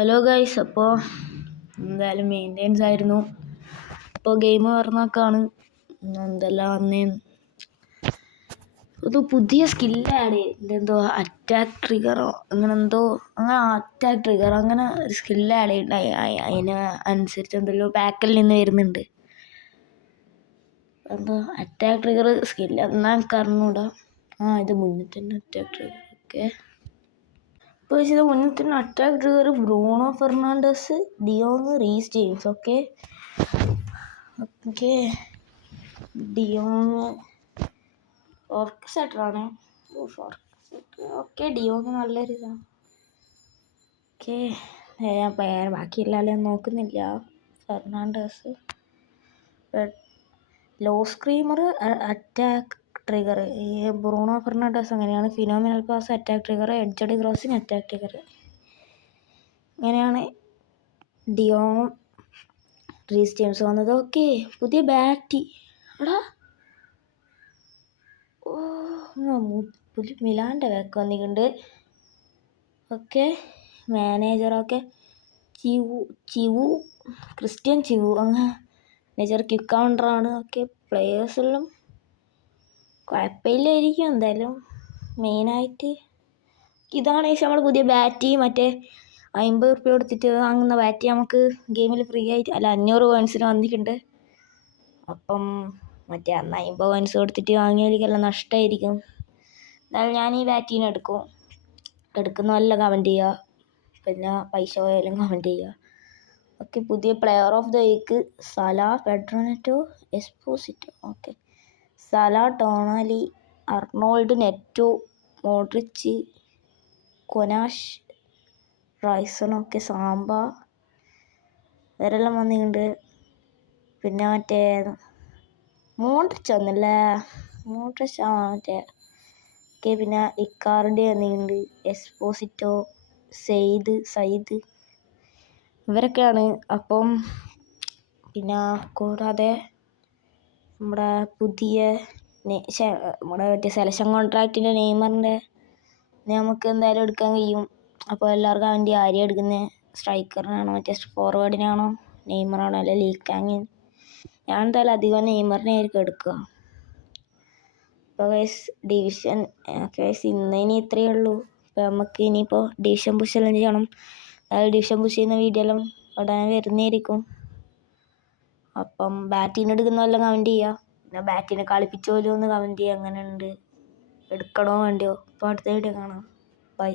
Hello guys, അപ്പോൾ എന്തായാലും maintenance ആയിരുന്നു. അപ്പോൾ ഗെയിം പറഞ്ഞേക്കാണ് എന്തെല്ലാം വന്നേന്ന്. ഇത് പുതിയ സ്കില്ല് ആഡ് ചെയ്ത് എന്തോ അറ്റാക്ക് ട്രിഗറോ അങ്ങനെ അറ്റാക്ക് ട്രിഗർ അങ്ങനെ ഒരു സ്കില്ല് ആഡ് ചെയ്തിട്ടുണ്ടായി. അതിന് അനുസരിച്ച് എന്തെല്ലോ ബാക്കിൽ നിന്ന് വരുന്നുണ്ട്. എന്തോ അറ്റാക്ക് ട്രിഗർ സ്കില്ല് എന്നാൽ എനിക്ക് അറിഞ്ഞൂടാ. ഇത് മുന്നിൽ തന്നെ അറ്റാക്ക് ട്രിഗർ. ഓക്കെ, ഇപ്പോൾ ഇത് മുന്നിൽ തന്നെ attack trigger Bruno Fernandes, de Jong, Reece James. Okay, de Jong ഓർക്കസെറ്ററാണ്. ഓക്കെ, ഡിയോങ് നല്ലൊരു ഇതാണ്. ഓക്കെ, ഞാൻ ബാക്കിയെല്ലാം നോക്കുന്നില്ല. Fernandes, low screamer, attack trigger. ഈ ബ്രൂണോ ഫെർണാണ്ടസ് അങ്ങനെയാണ്. Phenomenal pass attack trigger, edged ക്രോസിന് അറ്റാക്ക് ട്രിഗർ. ഇങ്ങനെയാണ് ഡിയോങ് റീസ് ജെയിംസ് വന്നത്. ഓക്കെ, പുതിയ ബാറ്റ് മിലാൻ്റെ ബാക്ക് വന്നിട്ടുണ്ട്. ഓക്കെ, മാനേജറൊക്കെ ക്രിസ്ത്യൻ ചിവു അങ്ങനെ മാനേജർ ക്വിക്ക് കൗണ്ടറാണ്. ഓക്കെ, പ്ലെയേഴ്സെല്ലാം കുഴപ്പമില്ലായിരിക്കും. എന്തായാലും മെയിനായിട്ട് ഇതാണ് നമ്മൾ പുതിയ ബാറ്റ്. മറ്റേ 50 ഉറുപ്പ്യ കൊടുത്തിട്ട് വാങ്ങുന്ന ബാറ്റ് നമുക്ക് ഗെയിമിൽ ഫ്രീ ആയിട്ട് 500 കോയിൻസിന് വന്നിട്ടുണ്ട്. അപ്പം മറ്റേ 50 കോയിൻസ് കൊടുത്തിട്ട് വാങ്ങിയാലേക്കെല്ലാം നഷ്ടമായിരിക്കും. എന്നാലും ഞാൻ ഈ ബാറ്റിന് എടുക്കുന്നതെല്ലാം കമൻറ്റ് ചെയ്യുക. പിന്നെ പൈസ പോയാലും കമൻറ്റ് ചെയ്യുക. ഓക്കെ, പുതിയ player of the week Salah, Pedro Neto, Esposito. Okay, Salah, Tonali, Arnold, Neto, Modric, കൊനാഷ്, റൈസൺ. ഓക്കെ, സാമ്പ ഇവരെല്ലാം വന്നിട്ടുണ്ട്. പിന്നെ മറ്റേ മോഡ്രിച്ച് വന്നല്ലേ, മോഡ്രിച്ച് മറ്റേ. ഓക്കെ, പിന്നെ ഇക്കാർഡി വന്നിട്ടുണ്ട്, എസ്പോസിറ്റോ, സയ്യിദ് ഇവരൊക്കെയാണ്. അപ്പം പിന്നെ കൂടാതെ നമ്മുടെ മറ്റേ സെലക്ഷൻ കോൺട്രാക്റ്റിൻ്റെ നെയ്മറിൻ്റെ നമുക്ക് എന്തായാലും എടുക്കാൻ കഴിയും. അപ്പോൾ എല്ലാവർക്കും വേണ്ടി ആരെയും എടുക്കുന്നത്, സ്ട്രൈക്കറിനാണോ മറ്റേ ഫോർവേഡിനാണോ നെയ്മറാണോ അല്ലെ ലീക്കാങ്? ഞാൻ എന്തായാലും അധികം നെയ്മറിനെ ആയിരിക്കും എടുക്കുക. അപ്പോൾ ഡിവിഷൻ ഇനി ഇത്രയേ ഉള്ളൂ. അപ്പോൾ നമുക്ക് ഇനിയിപ്പോൾ ഡിവിഷൻ പുഷ് എല്ലാം ചെയ്യണം. അതായത് ഡിവിഷൻ പുഷ് ചെയ്യുന്ന വീഡിയോ എല്ലാം ഉടനെ വരുന്നതായിരിക്കും. അപ്പം ബാറ്റിന് എടുക്കുന്നതെല്ലാം കമൻറ്റ് ചെയ്യുക. പിന്നെ ബാറ്റിനെ കളിപ്പിച്ച പോലും ഒന്ന് കമൻറ്റ് ചെയ്യുക. അങ്ങനെ ഉണ്ട്, എടുക്കണോ വേണ്ടിയോ. അപ്പോൾ അടുത്ത വീഡിയോ കാണാം. ബൈ.